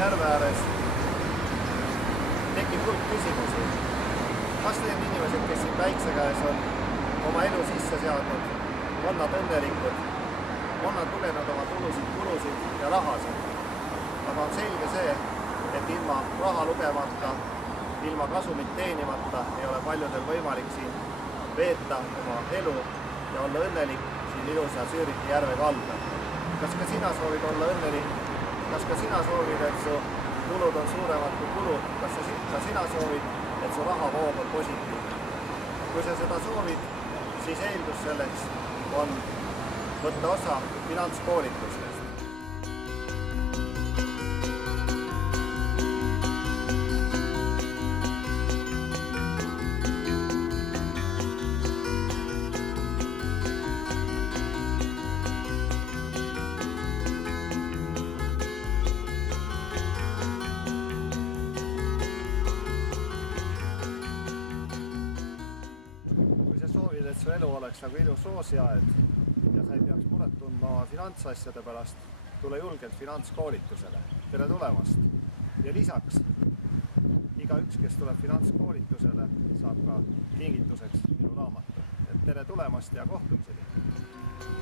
järve ääres tekib hulk küsimusi. Kas need inimesed, kes siin päikse käes on oma elu sisse seadnud, on nad õnnelikud, on nad lugenud oma tulusid, kulusid ja rahasid. Aga on selge see, et ilma raha lugemata, ilma kasumit teenimata ei ole paljudel võimalik siin veeta oma elu ja olla õnnelik siin ilusa Süüriti järve kaldal. Kas ka sina soovid olla õnnelik? Kas ka sina soovid, et su kulud on suuremad kui kulud? Kas ka sina soovid, et su rahavoog on positiivne? Kui sa seda soovid, siis eeldus selleks on võtta osa finantskoolitustest. Et su elu oleks nagu ilus roosiaed ja sa ei peaks muret tundma oma finantsasjade pärast, tule julgelt finantskoolitusele. Tere tulemast! Ja lisaks, igaüks, kes tuleb finantskoolitusele, saab ka kingituseks minu raamatu. Tere tulemast ja kohtumiseni!